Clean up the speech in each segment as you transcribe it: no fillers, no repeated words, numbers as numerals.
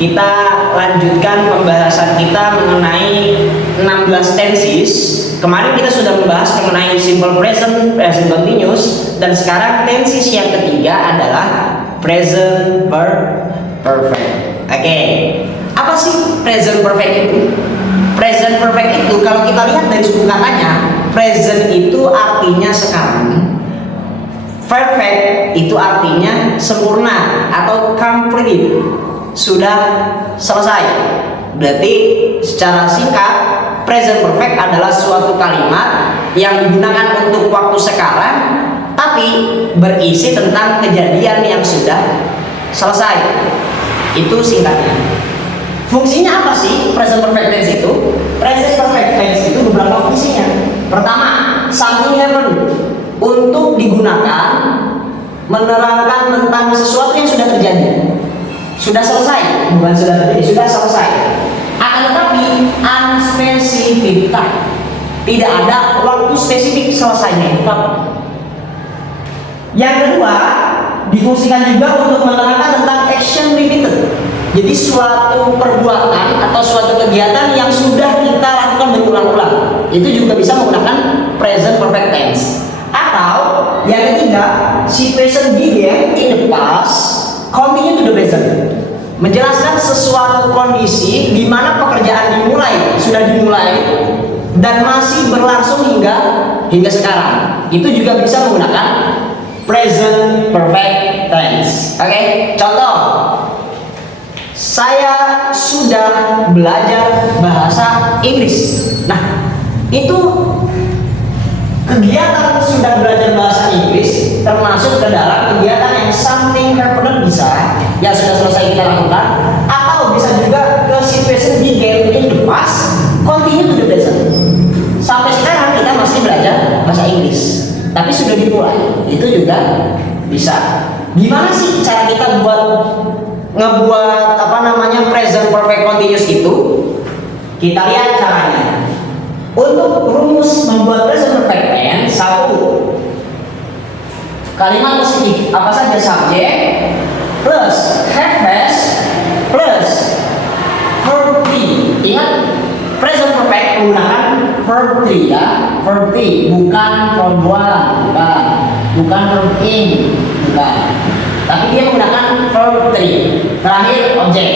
kita lanjutkan pembahasan kita mengenai 16 tenses. Kemarin kita sudah membahas mengenai simple present, present continuous, dan sekarang tenses yang ketiga adalah present perfect. Oke. Apa sih present perfect itu? Present perfect itu kalau kita lihat dari suku katanya, present itu artinya sekarang. Perfect itu artinya sempurna atau complete, sudah selesai. Berarti secara singkat, present perfect adalah suatu kalimat yang digunakan untuk waktu sekarang tapi berisi tentang kejadian yang sudah selesai. Itu singkatnya. Fungsinya apa sih present perfect tense itu? Present perfect tense itu beberapa fungsinya. Pertama, something happened, untuk digunakan menerangkan tentang sesuatu yang sudah terjadi, sudah selesai, bukan sudah terjadi, sudah selesai. Akan tetapi unspecific time, tidak ada waktu spesifik selesainya itu kapan. Yang kedua, difungsikan juga untuk menerangkan tentang action repeated. Jadi suatu perbuatan atau suatu kegiatan yang sudah kita lakukan berulang-ulang, itu juga bisa menggunakan present perfect tense. Atau yang ketiga, situation began in the past, continue to the present. Menjelaskan sesuatu kondisi di mana pekerjaan sudah dimulai dan masih berlangsung hingga sekarang. Itu juga bisa menggunakan present perfect tense. Oke, contoh. Saya sudah belajar bahasa Inggris. Nah, itu kegiatan sudah belajar bahasa Inggris termasuk ke dalam kegiatan yang something happened, bisa yang sudah selesai kita lakukan, atau bisa juga ke situation began in the past, continue to the present. Sampai sekarang kita masih belajar bahasa Inggris, tapi sudah dimulai. Itu juga bisa. Gimana sih cara kita ngebuat present perfect continuous itu? Kita lihat caranya. Untuk rumus membuat present perfect tense, satu, kalimat positif apa saja, subjek plus have has plus verb 3. Ingat, present perfect menggunakan verb 3 ya, verb 3, bukan verb 1, bukan verb in, bukan, tapi dia menggunakan verb 3. Terakhir, objek.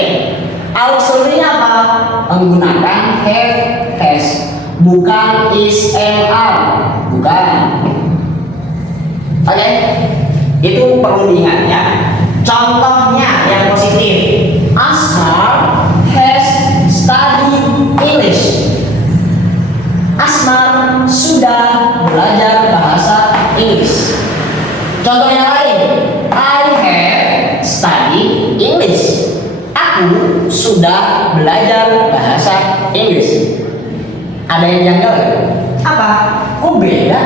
Auxiliary-nya apa? Menggunakan have has, bukan is and are, bukan. Oke, itu perlu diingat ya. Contohnya yang positif, Asmar has studied English. Asmar sudah belajar bahasa Inggris. Contoh yang lain, I have studied English. Aku sudah belajar bahasa Inggris. Ada yang janggal gak? Apa? Kok beda?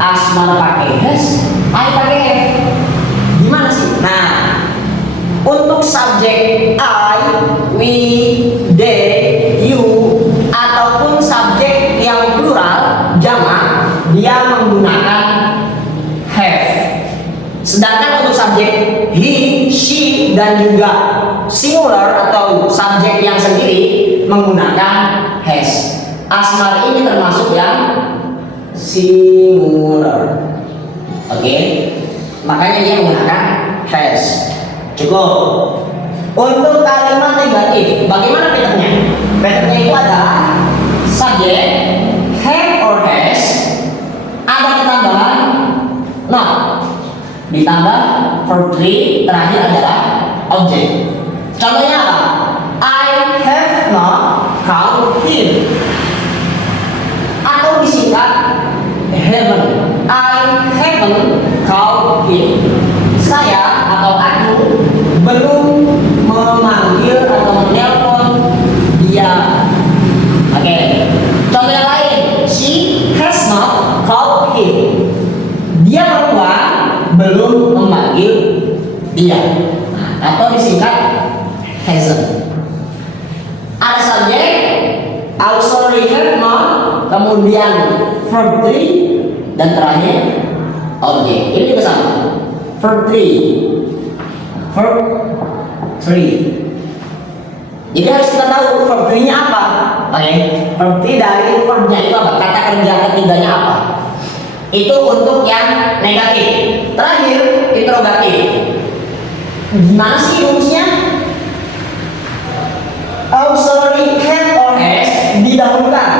Asmar pakai has, I pakai have. Gimana sih? Nah, untuk subjek I, we, they, you, ataupun subjek yang plural, jamak, dia menggunakan have. Sedangkan untuk subjek he, she, dan juga singular atau subjek yang sendiri menggunakan has. Asmar ini termasuk yang singular. Oke, makanya dia menggunakan has. Cukup. Untuk kalimat negatif, bagaimana patternnya? Patternnya itu adalah subjek have or has, ada ketambahan not, ditambah verb 3, terakhir adalah objek. Contohnya apa? I have not called him. Atau disingkat haven't. I haven't called him. Saya atau aku belum memanggil atau menelpon dia. Oke. Contoh yang lain, she has not called him. Dia perempuan belum memanggil dia. Atau disingkat hasn't. Ada subjek, auxiliary have not, kemudian verb 3, dan terakhir objek. Ini juga sama. Verb 3, verb 3. Jadi harus kita tahu verb 3-nya apa. Oke, verb 3 dari verbnya itu apa? Kata kerja ketiganya apa? Itu untuk yang negatif. Terakhir, interrogatif. Gimana sih rumusnya? Auxiliary have or has didahulukan,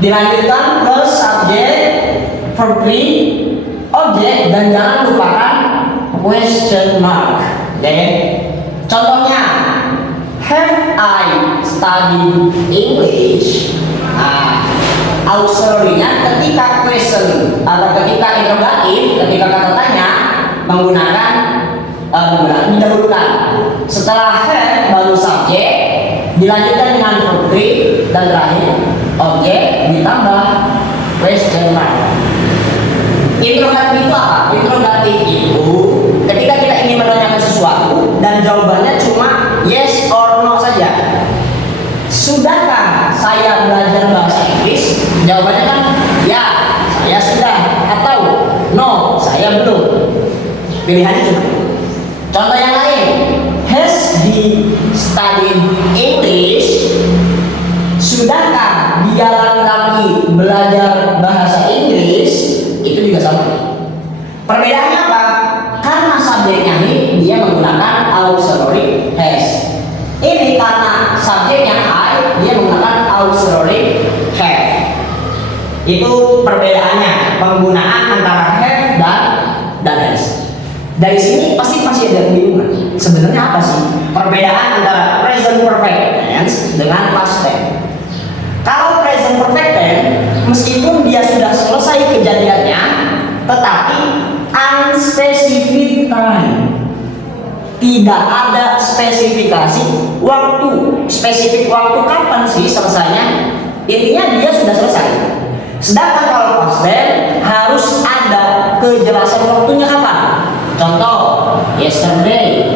dilanjutkan ke subjek, verb 3, objek, dan jangan lupakan question mark. Oke. Contohnya, have I studied English? Nah, auxiliary-nya ketika question atau ketika interrogatif, ketika kata tanya menggunakan didahulukan. Setelah have baru subjek, dilanjutkan dengan verb 3, dan terakhir objek ditambah question mark. Interrogatif itu apa? Interrogatif itu ketika kita ingin menanyakan sesuatu dan jawabannya cuma yes or no saja. Sudahkah saya belajar bahasa Inggris? Jawabannya kan ya, saya sudah, atau no, saya belum. Pilihannya cuma. Contoh yang lain, has he studied English? Sudahkah dia lagi belajar bahasa Inggris? Itu juga sama. Perbedaannya apa? Karena subjeknya ini dia menggunakan auxiliary has. Ini karena subjeknya I, dia menggunakan auxiliary have. Itu perbedaannya, penggunaan antara have dan has. Dari sini pasti masih ada kebingungan. Sebenarnya apa sih perbedaan antara present perfect tense dengan past tense? Kalau present perfect tense, meskipun dia sudah selesai kejadiannya, tetapi unspecified time, tidak ada spesifikasi waktu, spesifik waktu kapan sih selesainya. Intinya dia sudah selesai. Sedangkan kalau past tense harus ada kejelasan waktunya kapan. Contoh, yesterday,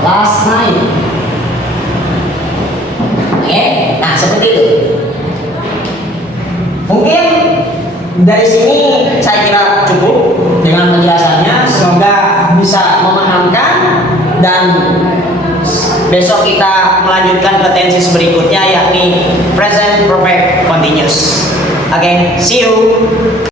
last night. Oke, nah seperti itu. Mungkin dari sini saya kira cukup dengan penjelasannya. Semoga bisa memahamkan, dan besok kita melanjutkan ke tenses berikutnya, yakni present perfect continuous. Oke, see you.